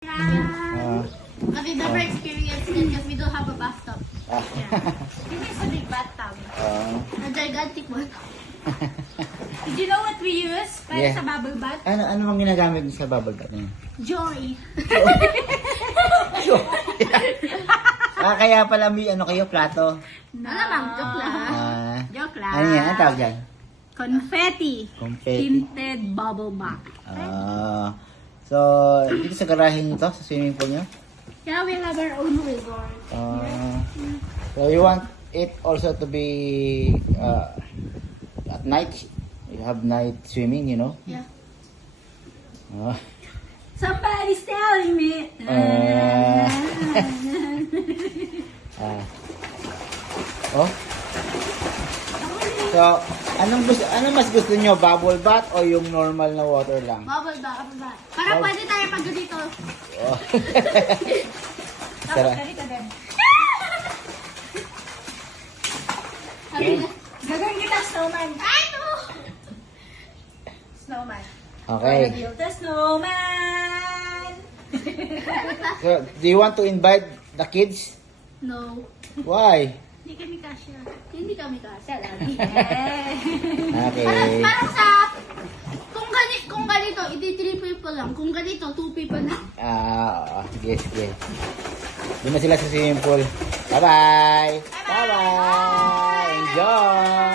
But we never experienced it because we don't have a bathtub. Ah. This is a big bathtub. A gigantic one. Did you know what we use para Yeah. sa bubble bath? Ano bang ginagamit sa bubble bath niya? Joy. Kaya pala may ano kayo, plato. Ano naman, joke lang. Joke lang. Ano yan? Ano tawag dyan? Confetti. Confetti. Tinted bubble bath. So, dito sa garahe nyo to, sa swimming pool nyo? Yeah, we have our own resort. So, you want it also to be at night? You have night swimming, you know? Yeah. Somebody's telling me. Oh? So, anong mas gusto nyo? Bubble bath o yung normal na water lang? Bubble bath, bubble bath. Para pwede tayo pag dito. Oh. Tapos Sarap. ganito din. Sabi na, Gagawin kita snowman. ay no! Snowman. Okay. Build the snowman. So, do you want to invite the kids? No. Why? Hindi kami kasya. Hindi kami kasya lagi. Okay. Parang sa, kung ganito, iti 3 people lang. Kung ganito, 2 people lang. Sige. Doon na sila sa swimming pool. Bye-bye! Bye-bye! Enjoy!